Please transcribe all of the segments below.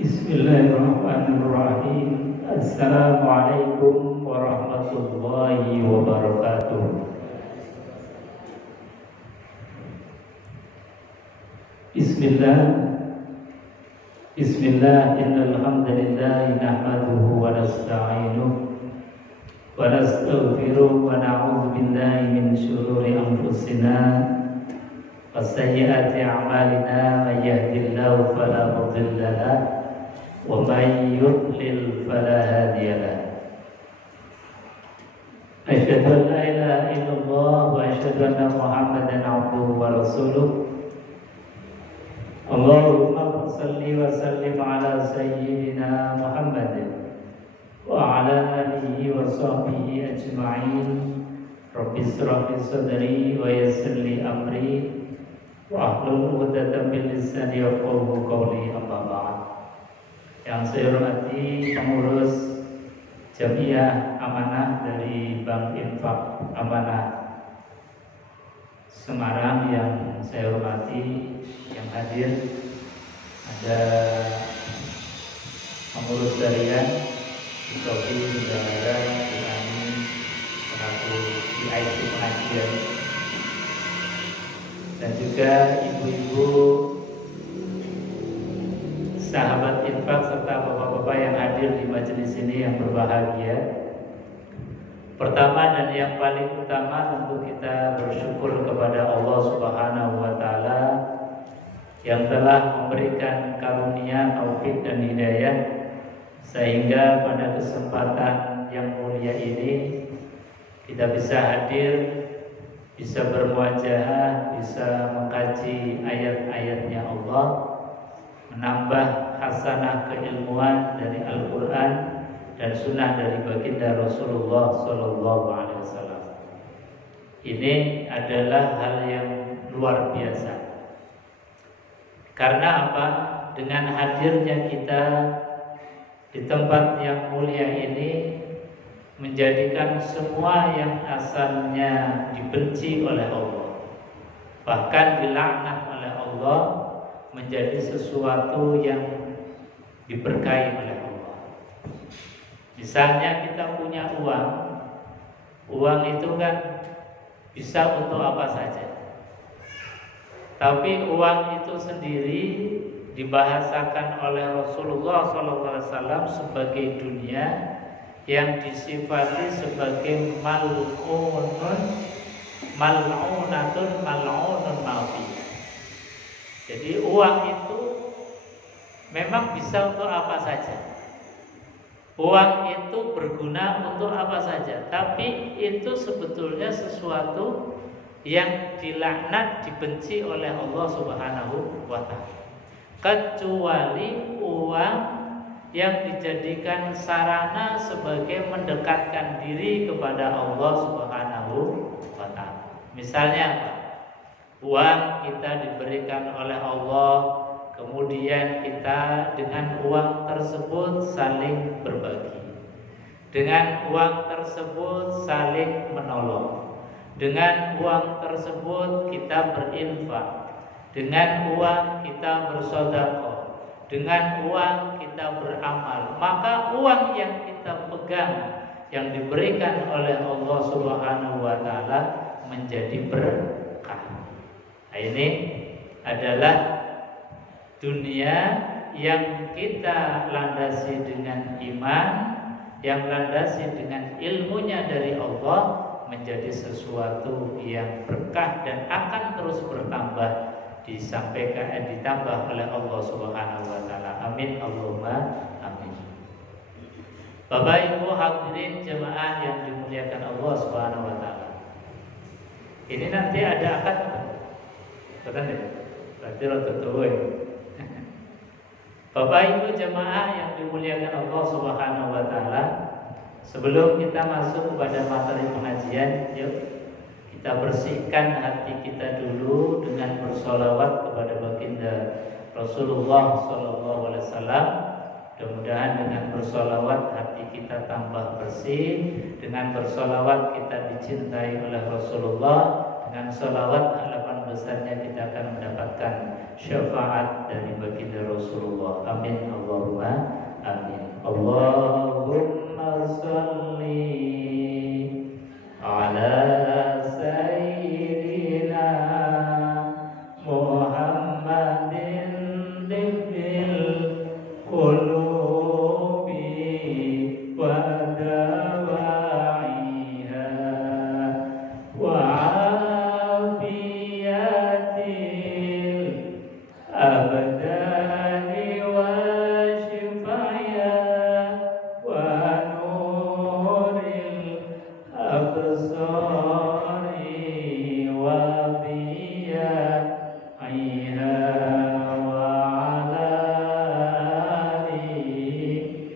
Bismillahirrahmanirrahim. Assalamualaikum warahmatullahi wabarakatuh. Bismillah. Bismillah, innal hamdalillah nahmaduhu wa nasta'inuhu wa nastaghfiruh wa na'udzu billahi min shururi anfusina wa sayyiati a'malina. May yahdihillahu fala mudilla lahu wa may yudlil fala hadiya lahu. Asyhadu an la ilaha illallah wa asyhadu anna Muhammadan 'abduhu wa rasuluh. Allahumma shalli wa sallim ala sayyidina Muhammadin wa ala alihi wa sahbihi ajma'in. Rabbi shrah li sadri wa yassir li amri wa ahlul 'uqdatam min lisani yafqahu qawli, amma ba'd. Yang saya hormati pengurus Jamiah Amanah dari Bank Infak Amanah Semarang, yang saya hormati, yang hadir ada pengurus harian Sofi, saudara kami pelaku IIC pengajian, dan juga ibu-ibu sahabat infak serta bapak-bapak yang hadir di majelis ini yang berbahagia. Pertama dan yang paling utama, tentu kita bersyukur kepada Allah Subhanahu wa taala yang telah memberikan karunia, taufik dan hidayah sehingga pada kesempatan yang mulia ini kita bisa hadir, bisa bermuajahah, bisa mengkaji ayat-ayatnya Allah, menambah hasanah keilmuan dari Al-Quran dan sunnah dari baginda Rasulullah Sallallahu Alaihi Wasallam. Ini adalah hal yang luar biasa. Karena apa? Dengan hadirnya kita di tempat yang mulia ini menjadikan semua yang asalnya dibenci oleh Allah, bahkan dilaknat oleh Allah, menjadi sesuatu yang diberkahi oleh Allah. Misalnya kita punya uang itu kan bisa untuk apa saja. Tapi uang itu sendiri dibahasakan oleh Rasulullah SAW sebagai dunia yang disifati sebagai mal'unatun mal'fi. Jadi uang itu memang bisa untuk apa saja. Uang itu berguna untuk apa saja. Tapi itu sebetulnya sesuatu yang dilaknat, dibenci oleh Allah Subhanahu wa ta'ala. Kecuali uang yang dijadikan sarana sebagai mendekatkan diri kepada Allah Subhanahu wa ta'ala. Misalnya apa? Uang kita diberikan oleh Allah, kemudian kita dengan uang tersebut saling berbagi. Dengan uang tersebut saling menolong. Dengan uang tersebut kita berinfak. Dengan uang kita bersedekah. Dengan uang kita beramal. Maka uang yang kita pegang, yang diberikan oleh Allah Subhanahu wa ta'ala, menjadi berkah. Nah, ini adalah dunia yang kita landasi dengan iman, yang landasi dengan ilmunya dari Allah, menjadi sesuatu yang berkah dan akan terus bertambah, ditambah oleh Allah Subhanahu wa ta'ala. Amin Allahumma amin. Bapak Ibu hadirin jemaah yang dimuliakan Allah Subhanahu wa ta'ala. Ini nanti ada akad, betul ya? Berarti rada tuwa. Bapak Ibu jemaah yang dimuliakan Allah Subhanahu wa ta'ala, sebelum kita masuk kepada materi pengajian, yuk kita bersihkan hati kita dulu dengan bersolawat kepada baginda Rasulullah Sallallahu Alaihi Wasallam. Mudah-mudahan dengan bersolawat hati kita tambah bersih. Dengan bersolawat kita dicintai oleh Rasulullah. Dengan solawat harapan besarnya kita akan mendapatkan syafaat dari baginda Rasulullah. Amin Allahumma amin. Allahumma sholli ala sayyidina Muhammadin tibbil qulubi wa dawaiha wa afiyatil abdani wa shifaya wa nuril absari wa diyaiha wa ala alihi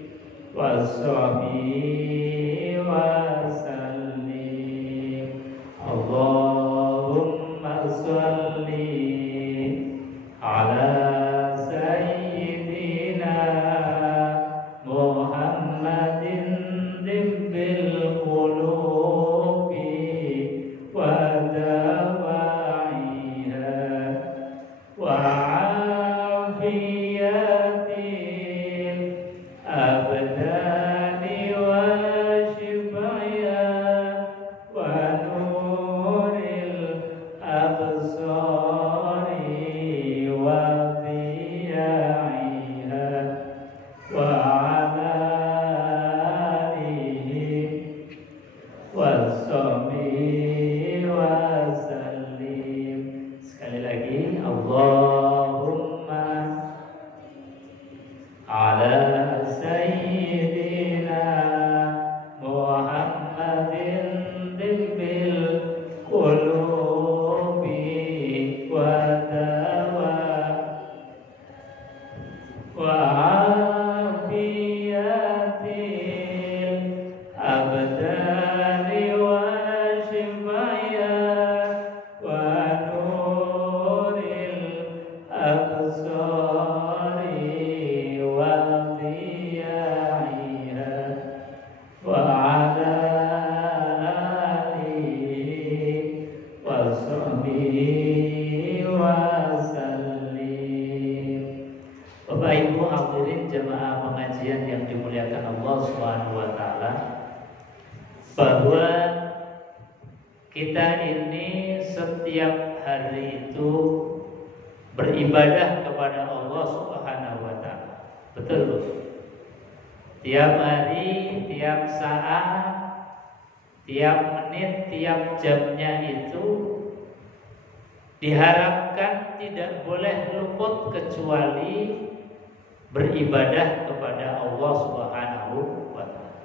wa sahbihi wa sallim. Allahumma sholli ala sayyidina Muhammadin tibbil qulubi wa dawaiha wa afiyatil abdani wa shifaya wa nuril absari wa diyaiha wa ala alihi wa sahbihi wa sallim. Sekali lagi, Allahumma ala sayyidina Muhammadin tibbil qulubi wa dawa wa afiyatil abdani wa shifaya wa nuril absari wa diyaiha wa ala alihi wa sahbihi wa sallim. Bapak Ibu hadirin jemaah pengajian yang dimuliakan Allah Subhanahu wa taala, bahwa kita ini setiap hari itu beribadah kepada Allah Subhanahu wa taala. Betul, Bu? Tiap hari, tiap saat, tiap menit, tiap jamnya itu diharapkan tidak boleh luput kecuali beribadah kepada Allah Subhanahu wa taala.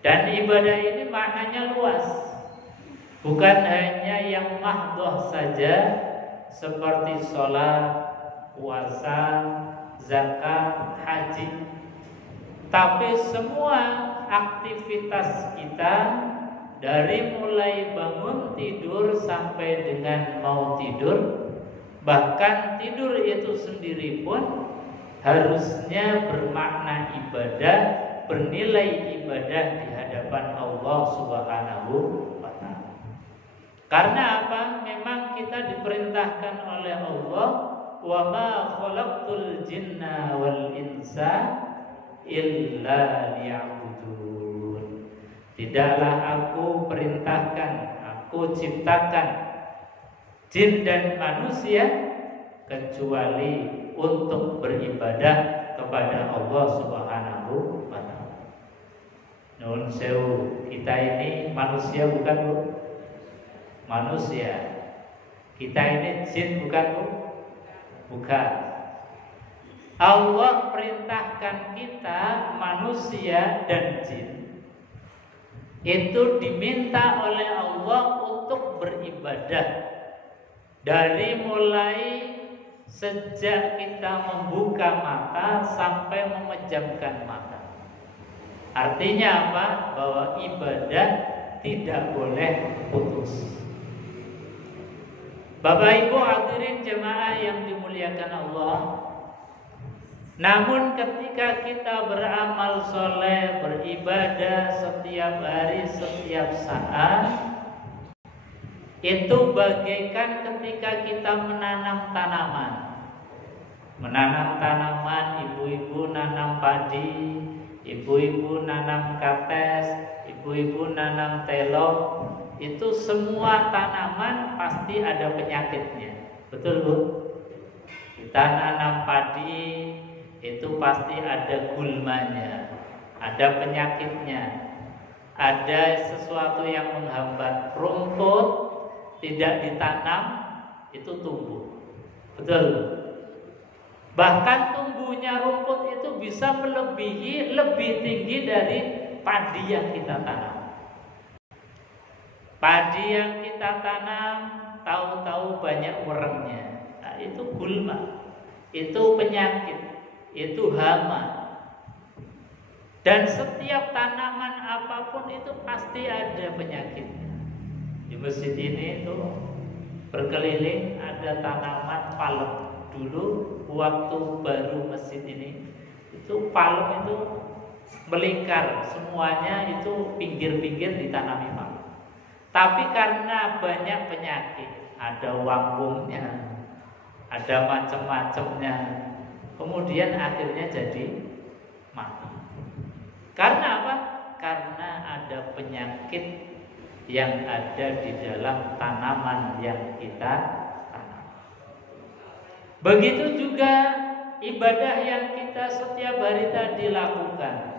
Dan ibadah ini maknanya luas. Bukan hanya yang mahdhah saja seperti sholat, puasa, zakat, haji. Tapi semua aktivitas kita dari mulai bangun tidur sampai dengan mau tidur, bahkan tidur itu sendiri pun harusnya bermakna ibadah, bernilai ibadah di hadapan Allah Subhanahu wa taala. Karena apa? Memang kita diperintahkan oleh Allah, wa ma khalaqtul jinna wal insa illa liya'budun. Tidaklah aku perintahkan, aku ciptakan jin dan manusia kecuali untuk beribadah kepada Allah Subhanahu wa taala. Nun sewu, kita ini manusia bukan, Bu? Manusia. Kita ini jin bukan, Bu? Bukan. Allah perintahkan kita manusia dan jin itu diminta oleh Allah untuk beribadah dari mulai sejak kita membuka mata sampai memejamkan mata. Artinya apa? Bahwa ibadah tidak boleh putus. Bapak Ibu hadirin jemaah yang dimuliakan Allah, namun ketika kita beramal soleh, beribadah setiap hari, setiap saat, Itu bagaikan ketika kita menanam tanaman. Menanam tanaman, ibu-ibu nanam padi, ibu-ibu nanam kates, ibu-ibu nanam telok. Itu semua tanaman pasti ada penyakitnya. Betul, Bu? Kita nanam padi, itu pasti ada gulmanya, ada penyakitnya. Ada sesuatu yang menghambat. Rumput tidak ditanam, itu tumbuh. Betul. Bahkan tumbuhnya rumput itu bisa melebihi, lebih tinggi dari padi yang kita tanam. Padi yang kita tanam, tahu-tahu banyak werengnya. Nah, itu gulma, itu penyakit, itu hama. Dan setiap tanaman apapun itu pasti ada penyakitnya. Di masjid ini itu berkeliling ada tanaman palem. Dulu waktu baru masjid ini itu palem itu melingkar, semuanya itu pinggir-pinggir ditanami palem. Tapi karena banyak penyakit, ada wanggungnya, ada macam-macamnya, kemudian akhirnya jadi mati. Karena apa? Karena ada penyakit yang ada di dalam tanaman yang kita tanam. Begitu juga ibadah yang kita setiap hari tadi lakukan.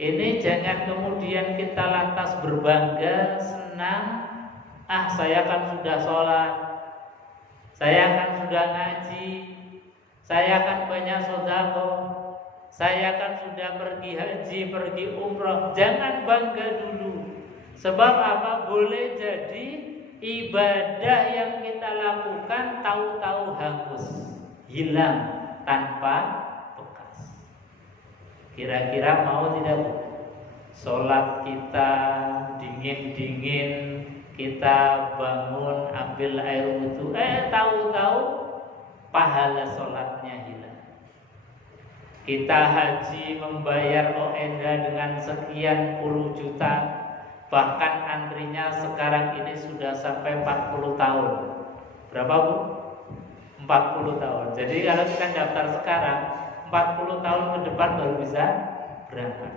Ini jangan kemudian kita lantas berbangga, senang. Saya kan sudah sholat, saya kan sudah ngaji, saya kan banyak sedekah, saya kan sudah pergi haji, pergi umroh. Jangan bangga dulu. Sebab apa? Boleh jadi ibadah yang kita lakukan tahu-tahu hangus, hilang tanpa bekas. Kira-kira mau tidak? Sholat kita dingin-dingin, kita bangun ambil air wudu, tahu-tahu pahala sholatnya hilang. Kita haji membayar ONH dengan sekian puluh juta, bahkan antrinya sekarang ini sudah sampai 40 tahun. Berapa, Bu? 40 tahun. Jadi kalau kita daftar sekarang, 40 tahun ke depan baru bisa berangkat.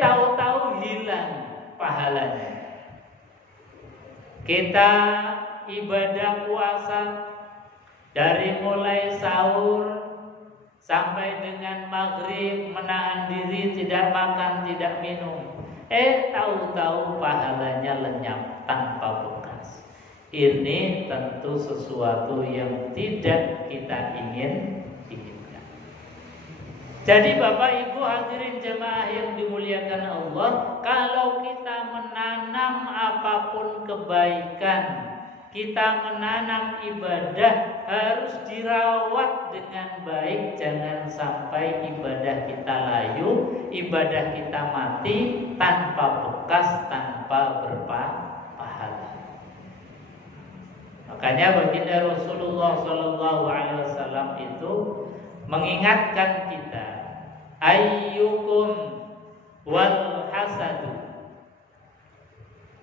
Tahu-tahu hilang pahalanya. Kita ibadah puasa dari mulai sahur sampai dengan maghrib, menahan diri, tidak makan, tidak minum. Tahu-tahu pahalanya lenyap tanpa bekas. Ini tentu sesuatu yang tidak kita inginkan. Jadi Bapak Ibu hadirin jemaah yang dimuliakan Allah, kalau kita menanam apapun kebaikan, kita menanam ibadah harus dirawat dengan baik. Jangan sampai ibadah kita layu, ibadah kita mati tanpa bekas, tanpa berpahala. Makanya baginda Rasulullah SAW itu mengingatkan kita, ayyukum wal hasadu.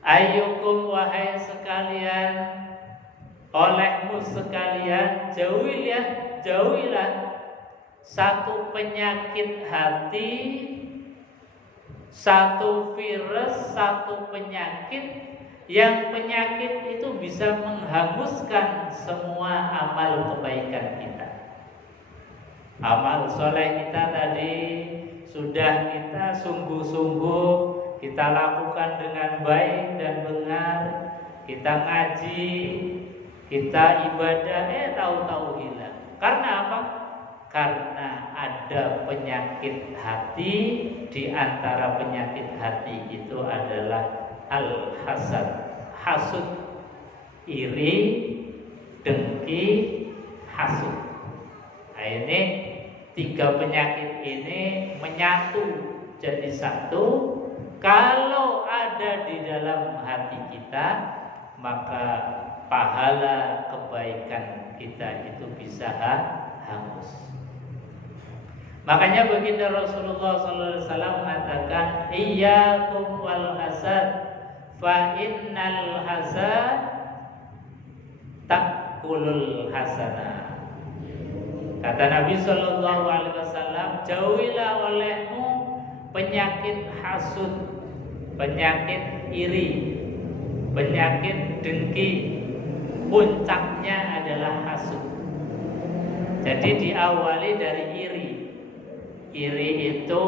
Ayyukum wahai sekalian, olehmu sekalian, jauhilah satu penyakit hati, satu virus, satu penyakit yang penyakit itu bisa menghanguskan semua amal kebaikan kita. Amal soleh kita tadi sudah kita sungguh-sungguh kita lakukan dengan baik dan benar, kita ngaji, kita ibadah, tahu-tahu hilang. Karena apa? Karena ada penyakit hati. Di antara penyakit hati itu adalah al-hasad, hasud, iri, dengki, hasud. Nah, ini tiga penyakit ini menyatu jadi satu. Kalau ada di dalam hati kita, maka pahala kebaikan kita itu bisa hangus. Makanya baginda Rasulullah SAW mengatakan, iyyakum wal hasad, fa innal hasad takulul hasanah. Kata Nabi Shallallahu Alaihi Wasallam, jauhilah olehmu penyakit hasud, penyakit iri, penyakit dengki. Puncaknya adalah hasud. Jadi diawali dari iri. Iri itu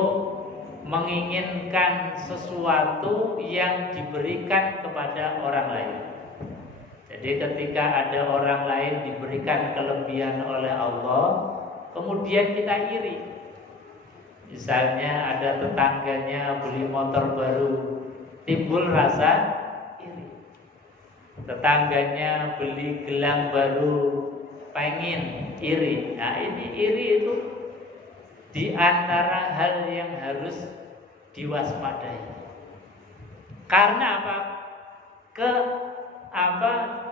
menginginkan sesuatu yang diberikan kepada orang lain. Jadi ketika ada orang lain diberikan kelebihan oleh Allah, kemudian kita iri. Misalnya ada tetangganya beli motor baru, timbul rasa iri. Tetangganya beli gelang baru, pengen iri. Nah ini iri itu di antara hal yang harus diwaspadai. Karena apa?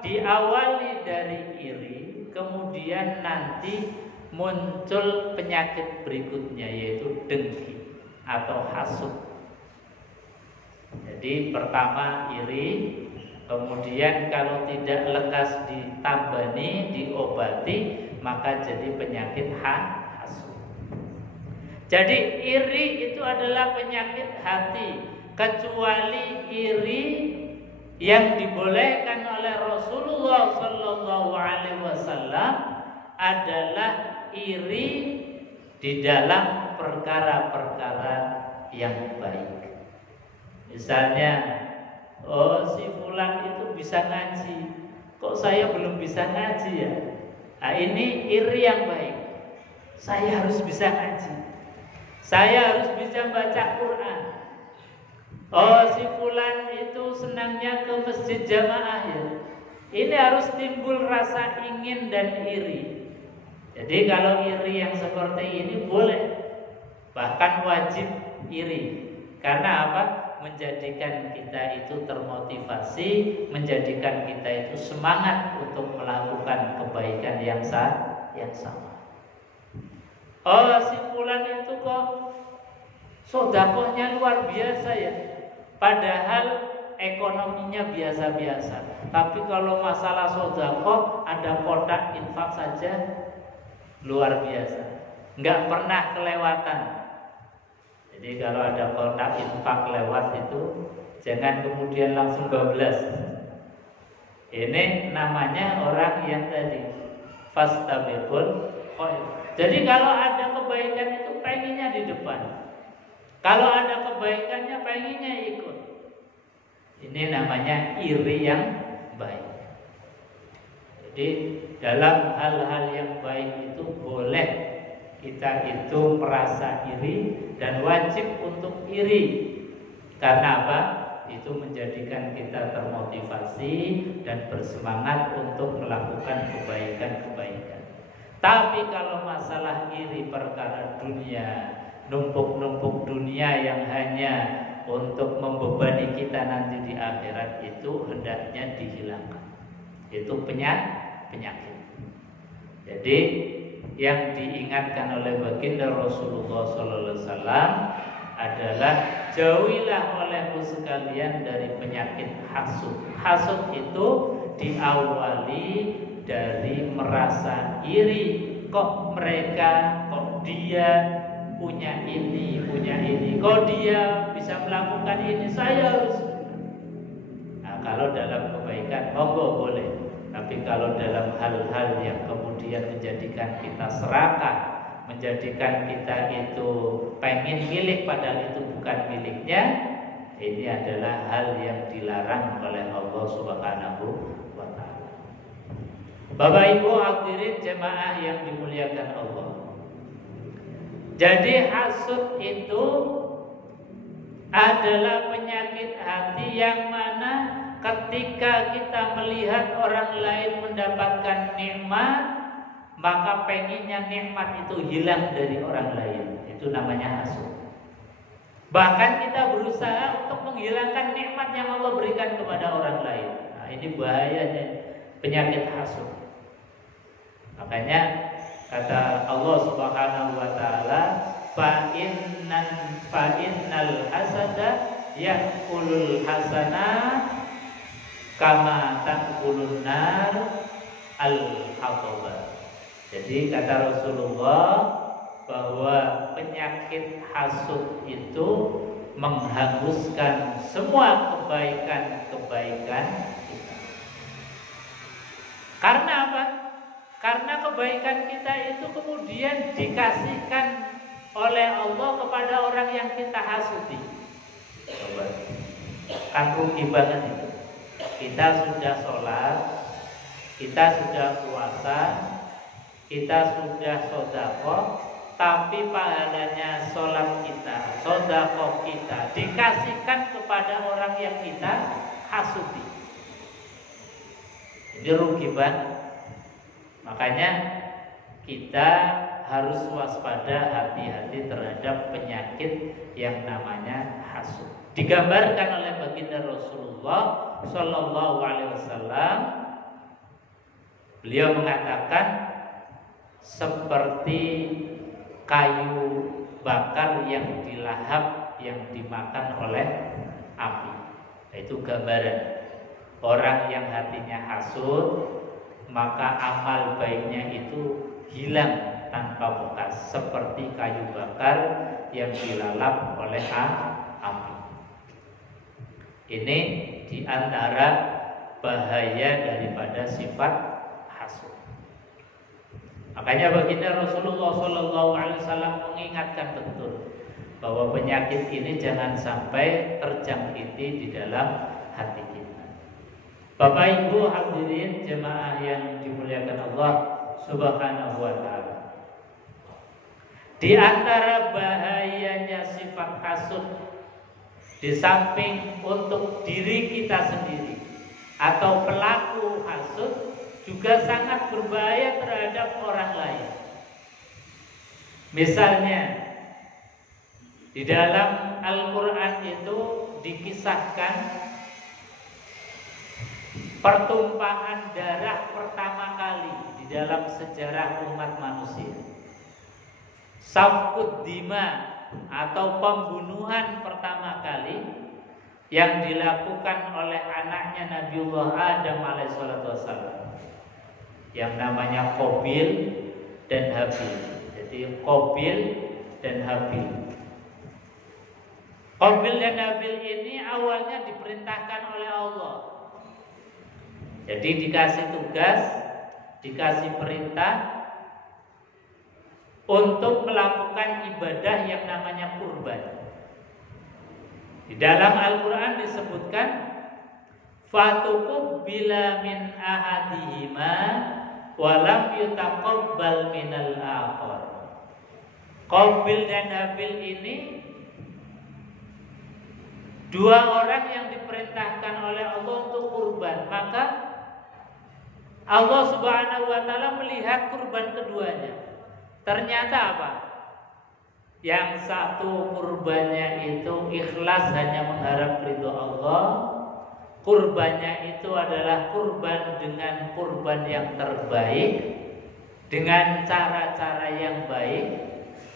Diawali dari iri, kemudian nanti muncul penyakit berikutnya, yaitu dengki atau hasud. Jadi pertama iri, kemudian kalau tidak lekas ditambani, diobati, maka jadi penyakit hasud. Jadi iri itu adalah penyakit hati, kecuali iri yang dibolehkan oleh Rasulullah Sallallahu Alaihi Wasallam adalah iri di dalam perkara-perkara yang baik. Misalnya, oh si fulan itu bisa ngaji, kok saya belum bisa ngaji ya? Nah, ini iri yang baik. Saya harus bisa ngaji, saya harus bisa baca Quran. Oh si fulan itu senangnya ke masjid jamaah ya. Ini harus timbul rasa ingin dan iri. Jadi kalau iri yang seperti ini boleh, bahkan wajib iri. Karena apa? Menjadikan kita itu termotivasi, menjadikan kita itu semangat untuk melakukan kebaikan yang sama. Oh si fulan itu kok sedekahnya luar biasa ya. Padahal ekonominya biasa-biasa. Tapi kalau masalah sedekah, ada kotak infak saja luar biasa, nggak pernah kelewatan. Jadi kalau ada kotak infak lewat itu, jangan kemudian langsung bablas. Ini namanya orang yang tadi fastabiqul khair. Jadi kalau ada kebaikan itu pengennya di depan. Kalau ada kebaikannya pengennya ikut. Ini namanya iri yang baik. Jadi dalam hal-hal yang baik itu boleh kita itu merasa iri dan wajib untuk iri. Karena apa? Itu menjadikan kita termotivasi dan bersemangat untuk melakukan kebaikan-kebaikan. Tapi kalau masalah iri perkara dunia, numpuk-numpuk dunia yang hanya untuk membebani kita nanti di akhirat, itu hendaknya dihilangkan. Itu penyakit. Jadi yang diingatkan oleh baginda Rasulullah SAW adalah jauhilah olehmu sekalian dari penyakit hasud. Hasud itu diawali dari merasa iri. Kok mereka, kok dia punya ini, kok dia bisa melakukan ini, saya harus. Nah, kalau dalam kebaikan monggo boleh, tapi kalau dalam hal-hal yang kemudian menjadikan kita serakah, menjadikan kita itu pengen milik padahal itu bukan miliknya, ini adalah hal yang dilarang oleh Allah Subhanahu wa ta'ala. Bapak Ibu hadirin jemaah yang dimuliakan Allah. Jadi hasud itu adalah penyakit hati yang mana ketika kita melihat orang lain mendapatkan nikmat, maka pengennya nikmat itu hilang dari orang lain. Itu namanya hasud. Bahkan kita berusaha untuk menghilangkan nikmat yang Allah berikan kepada orang lain. Nah, ini bahayanya penyakit hasud. Makanya kata Allah Subhanahu wa ta'ala, fa innal hasada ya'kulul hasanah kama ta'kulun nar al-hatabah. Jadi kata Rasulullah bahwa penyakit hasud itu menghanguskan semua kebaikan-kebaikan kita. Karena apa? Karena kebaikan kita itu kemudian dikasihkan oleh Allah kepada orang yang kita hasuti. Coba, kan rugi banget itu. Kita sudah sholat, kita sudah puasa, kita sudah sedekah, tapi pahalanya sholat kita, sedekah kita dikasihkan kepada orang yang kita hasuti. Ini rugi banget. Makanya kita harus waspada, hati-hati terhadap penyakit yang namanya hasud. Digambarkan oleh baginda Rasulullah Shallallahu Alaihi Wasallam, beliau mengatakan seperti kayu bakar yang dilahap, yang dimakan oleh api. Itu gambaran orang yang hatinya hasud, maka amal baiknya itu hilang tanpa bekas, seperti kayu bakar yang dilalap oleh api. Ini diantara bahaya daripada sifat hasud. Makanya baginda Rasulullah SAW mengingatkan betul bahwa penyakit ini jangan sampai terjangkiti di dalam hati kita. Bapak Ibu hadirin jemaah yang dimuliakan Allah Subhanahu wa taala. Di antara bahayanya sifat hasud, di samping untuk diri kita sendiri atau pelaku hasud, juga sangat berbahaya terhadap orang lain. Misalnya di dalam Al-Quran itu dikisahkan pertumpahan darah pertama kali di dalam sejarah umat manusia. Safkud dima atau pembunuhan pertama kali yang dilakukan oleh anaknya Nabiullah Adam alaihissalam, yang namanya Qabil dan Habil. Jadi Qabil dan Habil. Qabil dan Habil ini awalnya diperintahkan oleh Allah. Jadi dikasih tugas, dikasih perintah untuk melakukan ibadah yang namanya kurban. Di dalam Al-Quran disebutkan fatuqabbala min ahadihima walam yutaqabbal minal akhar. Qabil dan Habil ini dua orang yang diperintahkan oleh Allah untuk kurban. Maka Allah Subhanahu wa taala melihat kurban keduanya. Ternyata apa? Yang satu kurbannya itu ikhlas, hanya mengharap ridho Allah. Kurbannya itu adalah kurban dengan kurban yang terbaik, dengan cara-cara yang baik.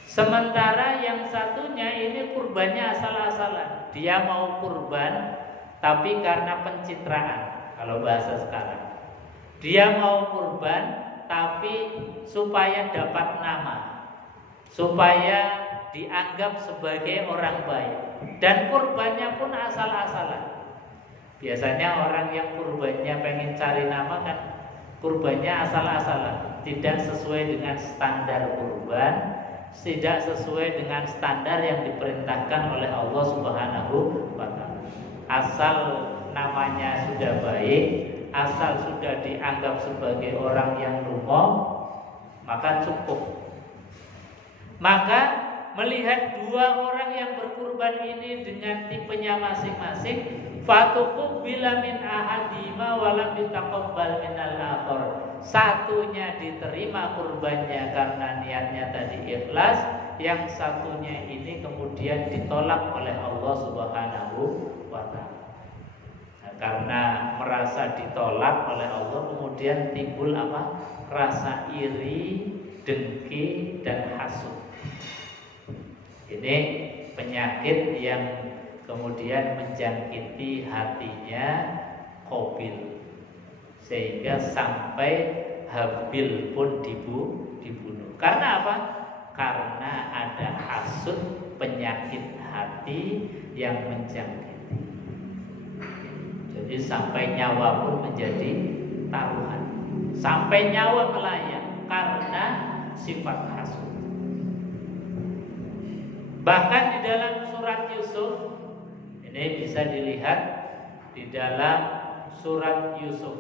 Sementara yang satunya ini kurbannya asal-asalan. Dia mau kurban tapi karena pencitraan, kalau bahasa sekarang. Dia mau kurban tapi supaya dapat nama, supaya dianggap sebagai orang baik. Dan kurbannya pun asal-asalan. Biasanya orang yang kurbannya pengen cari nama kan kurbannya asal-asalan, tidak sesuai dengan standar kurban, tidak sesuai dengan standar yang diperintahkan oleh Allah Subhanahu wa taala. Asal namanya sudah baik, asal sudah dianggap sebagai orang yang lumpuh, maka cukup. Maka melihat dua orang yang berkurban ini dengan tipenya masing-masing, fatuqabbala min ahadihima wa lam yutaqabbal minal akhar. Satunya diterima kurbannya karena niatnya tadi ikhlas, yang satunya ini kemudian ditolak oleh Allah Subhanahu wa taala. Nah, karena merasa ditolak oleh Allah, kemudian timbul apa? Rasa iri, dengki dan hasud. Ini penyakit yang kemudian menjangkiti hatinya, Qabil, sehingga sampai Habil pun dibunuh. Karena apa? Karena ada hasud, penyakit hati yang menjangkiti. Jadi sampai nyawa pun menjadi taruhan, sampai nyawa melayang karena sifat hasud. Bahkan di dalam surat Yusuf, ini bisa dilihat di dalam surat Yusuf,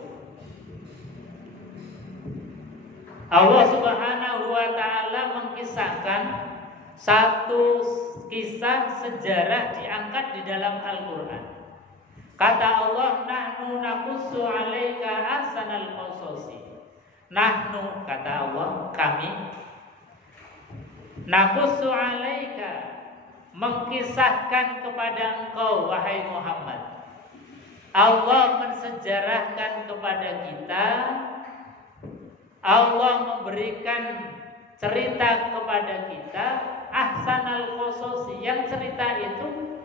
Allah Subhanahu wa ta'ala mengkisahkan satu kisah sejarah diangkat di dalam Al-Quran. Kata Allah, nahnu naqussu 'alaika ahsanal qasasi. Nahnu, kata Allah, kami, naqussu 'alaika, mengkisahkan kepada engkau wahai Muhammad. Allah mensejarahkan kepada kita, Allah memberikan cerita kepada kita ahsanal qasasi, yang cerita itu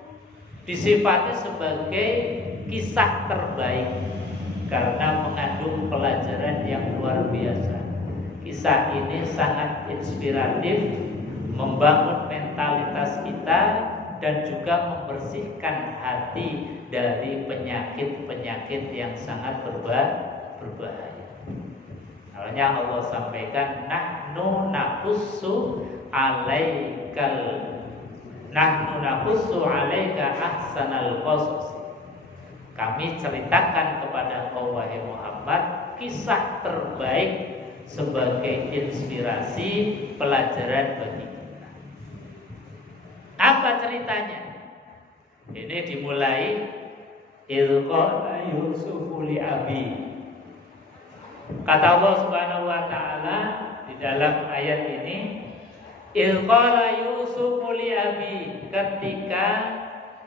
disifati sebagai kisah terbaik karena mengandung pelajaran yang luar biasa. Kisah ini sangat inspiratif, membangun mentalitas kita dan juga membersihkan hati dari penyakit-penyakit yang sangat berbahaya. Makanya Allah sampaikan, nahnu naqussu 'alaika ahsanal qasas. Kami ceritakan kepada engkau wahai Muhammad kisah terbaik sebagai inspirasi pelajaran bagi kita. Apa ceritanya? Ini dimulai ilqa Yusufu li abi. Kata Allah Subhanahu wa ta'ala di dalam ayat ini, ilqala Yusufu li abi, ketika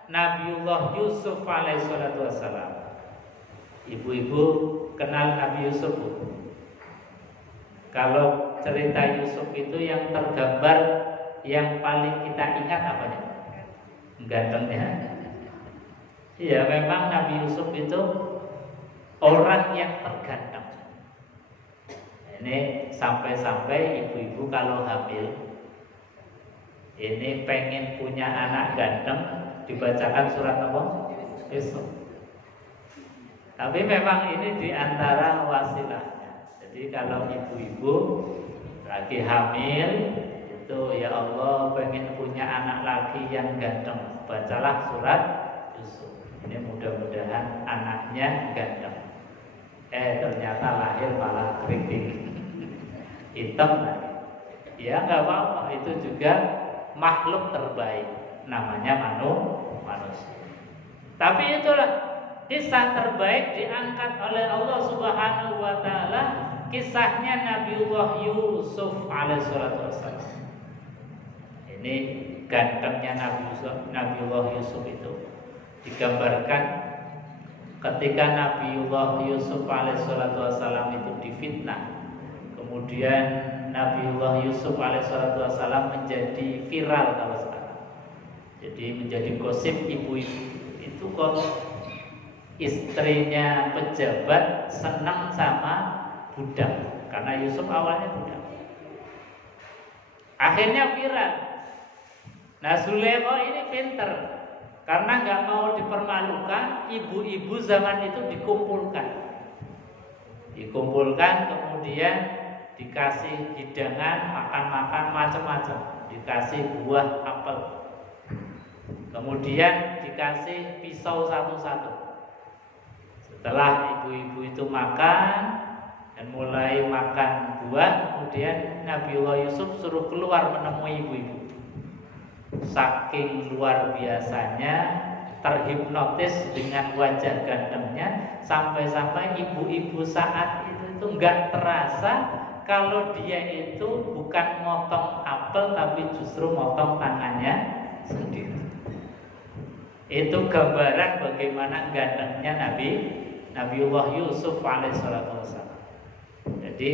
Nabiullah Yusuf alaihissalatu wassalam. Ibu-ibu kenal Nabi Yusuf? Kalau cerita Yusuf itu yang tergambar, yang paling kita ingat apanya? Gantengnya. Iya, memang Nabi Yusuf itu orang yang terganteng. Ini sampai-sampai ibu-ibu kalau hamil, ini pengen punya anak ganteng, dibacakan surat apa? Yusuf. Tapi memang ini diantara wasilahnya. Jadi kalau ibu-ibu lagi hamil, itu ya Allah pengen punya anak laki yang ganteng, bacalah surat Yusuf. Ini mudah-mudahan anaknya ganteng. Ternyata lahir malah keriting, hitam lagi. Ya nggak apa-apa, itu juga makhluk terbaik, namanya manusia. Tapi itulah kisah terbaik diangkat oleh Allah Subhanahu wa ta'ala, kisahnya Nabiullah Yusuf alaihissalatu wassalam. Ini gantengnya Nabiullah Yusuf itu digambarkan ketika Nabiullah Yusuf alaihissalatu wassalam itu difitnah. Kemudian Nabiullah Yusuf alaihissalatu wassalam menjadi viral kalau sekarang. Jadi menjadi gosip, ibu-ibu itu kok istrinya pejabat senang sama budak, karena Yusuf awalnya budak. Akhirnya viral. Nah, Zulaikha ini pinter, karena nggak mau dipermalukan, ibu-ibu zaman itu dikumpulkan, kemudian dikasih hidangan, makan-makan macam-macam, dikasih buah apel, kemudian dikasih pisau satu-satu. Setelah ibu-ibu itu makan dan mulai makan buah, kemudian Nabiullah Yusuf suruh keluar menemui ibu-ibu. Saking luar biasanya terhipnotis dengan wajah gantengnya, sampai-sampai ibu-ibu saat itu nggak terasa kalau dia itu bukan motong apel, tapi justru motong tangannya sendiri. Itu gambaran bagaimana gantengnya Nabiullah Yusuf alaihissalatu wassalam. Jadi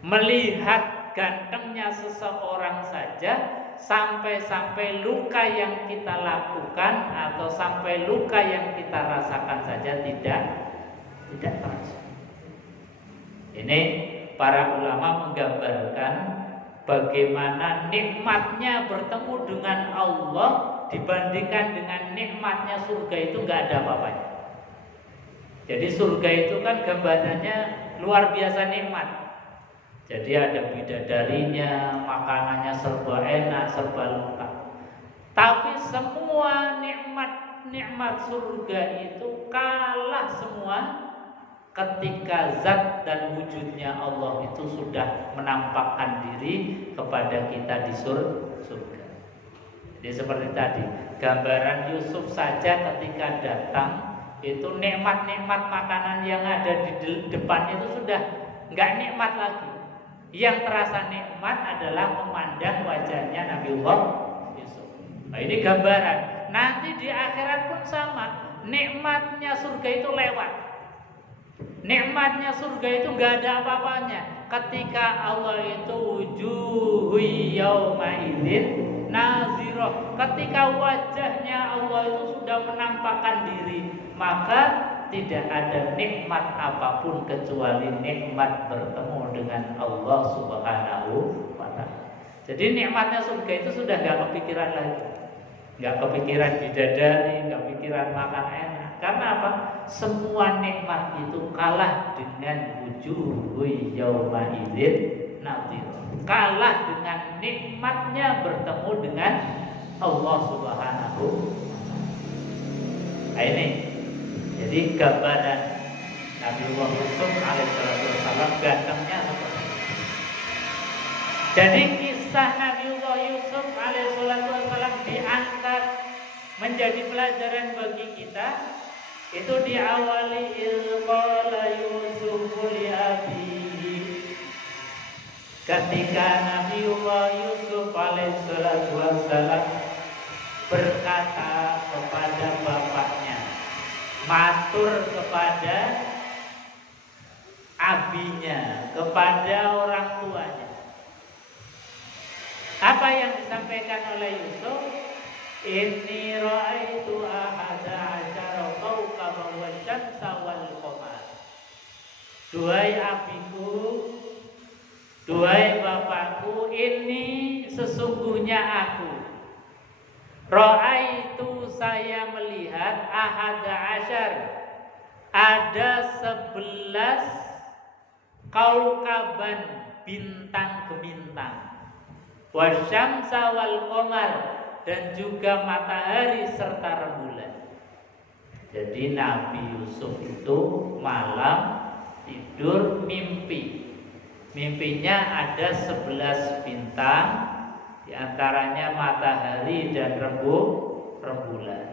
melihat gantengnya seseorang saja, sampai-sampai luka yang kita lakukan atau sampai luka yang kita rasakan saja tidak terasa. Ini para ulama menggambarkan bagaimana nikmatnya bertemu dengan Allah dibandingkan dengan nikmatnya surga itu nggak ada apa-apanya. Jadi surga itu kan gambarannya luar biasa nikmat. Jadi ada bidadarinya, makanannya serba enak, serba lengkap. Tapi semua nikmat surga itu kalah semua ketika zat dan wujudnya Allah itu sudah menampakkan diri kepada kita di surga. Jadi seperti tadi, gambaran Yusuf saja ketika datang itu nikmat-nikmat makanan yang ada di depannya itu sudah nggak nikmat lagi. Yang terasa nikmat adalah memandang wajahnya Nabiullah Yusuf. Nah, ini gambaran. Nanti di akhirat pun sama. Nikmatnya surga itu lewat. Nikmatnya surga itu nggak ada apa-apanya. Ketika Allah itu wujuhu yauma idzin nazirah. Ketika wajahnya Allah itu sudah menampakkan diri, maka tidak ada nikmat apapun kecuali nikmat bertemu dengan Allah Subhanahu wa ta'ala. Jadi nikmatnya surga itu sudah nggak kepikiran lagi. Nggak kepikiran bidadari, nggak kepikiran makan enak. Karena apa? Semua nikmat itu kalah dengan wujuhu yauma idzin nadhir. Kalah dengan nikmatnya bertemu dengan Allah Subhanahu wa ta'ala. Nah, ini jadi gambaran Nabiullah Yusuf alaihissalam gantengnya seperti ini. Jadi kisah Nabiullah Yusuf alaihissalam diangkat menjadi pelajaran bagi kita. Itu diawali qala Yusuf li abihi. Ketika Nabiullah Yusuf alaihissalam berkata kepada bapaknya, matur kepada abinya, kepada orang tuanya. Apa yang disampaikan oleh Yusuf? Inni ra'aitu ahada asyara kawkaban wasyamsa wal qamar. Duhai abiku, duhai bapakku, ini sesungguhnya aku. Ra'aitu, saya melihat ahada asyar, ada 11 kaukaban, bintang gemintang, wasyamsa wal qamar, dan juga matahari serta rembulan. Jadi Nabi Yusuf itu malam tidur mimpi. Mimpinya ada 11 bintang, di antaranya matahari dan rembulan.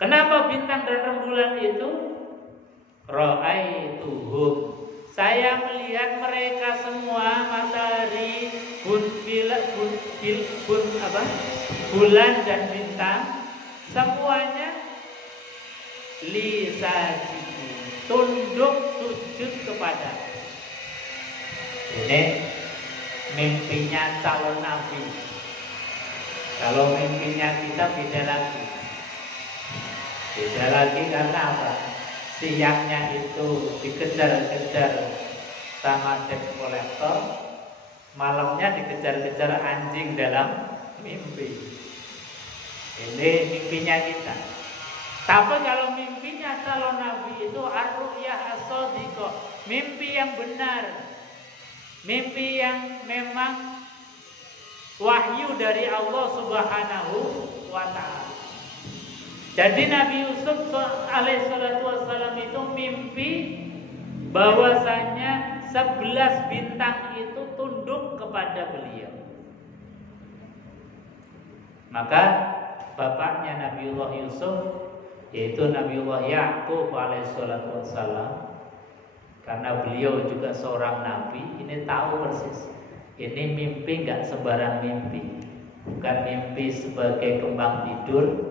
Kenapa bintang dan rembulan itu? Ra'aituhum, saya melihat mereka semua, matahari, bulan dan bintang, semuanya li sajidin, tunduk sujud kepada. Ini mimpinya calon nabi. Kalau mimpinya kita beda lagi. Beda lagi karena apa? Siangnya itu dikejar-kejar sama debt collector, malamnya dikejar-kejar anjing dalam mimpi. Ini mimpinya kita. Tapi kalau mimpinya calon nabi itu ar-ru'yah as-shadiqah, mimpi yang benar, mimpi yang memang wahyu dari Allah Subhanahu wa ta'ala. Jadi Nabi Yusuf alaihissalam itu mimpi bahwasanya 11 bintang itu tunduk kepada beliau. Maka bapaknya Nabiullah Yusuf, yaitu Nabiullah Ya'qub alaihissalam, karena beliau juga seorang nabi, ini tahu persis. Ini mimpi nggak sembarang mimpi, bukan mimpi sebagai kembang tidur,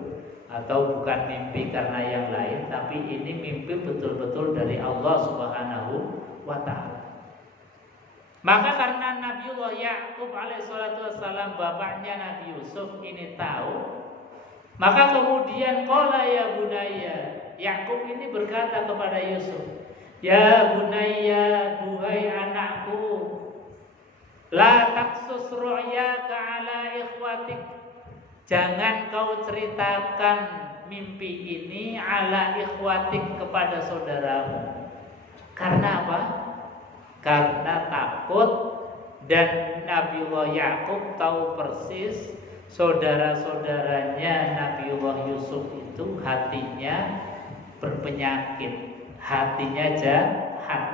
atau bukan mimpi karena yang lain, tapi ini mimpi betul-betul dari Allah Subhanahu wa ta'ala. Maka karena Nabiullah Ya'qub alaihissalam, bapaknya Nabi Yusuf ini tahu, maka kemudian qala ya bunayya, Ya'qub ini berkata kepada Yusuf, Ya bunayya, duhai anakku, la taksus ru'yaka ala ikhwatik. Jangan kau ceritakan mimpi ini ala ikhwatik kepada saudaramu. Karena apa? Karena takut, dan Nabiullah Yakub tahu persis saudara-saudaranya Nabiullah Yusuf itu hatinya berpenyakit, hatinya jahat.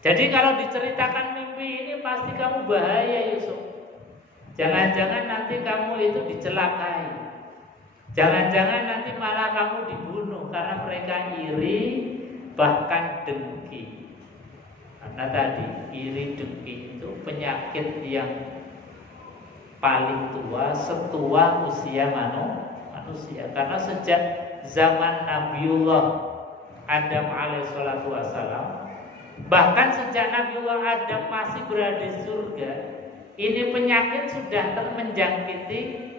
Jadi kalau diceritakan mimpi ini pasti kamu bahaya Yusuf. Jangan-jangan nanti kamu itu dicelakai. Jangan-jangan nanti malah kamu dibunuh karena mereka iri, bahkan dengki. Karena tadi iri dengki itu penyakit yang paling tua setua usia manusia. Karena sejak zaman Nabiullah Adam alaihissalatu wassalam, bahkan sejak Nabiullah Adam masih berada di surga, ini penyakit sudah menjangkiti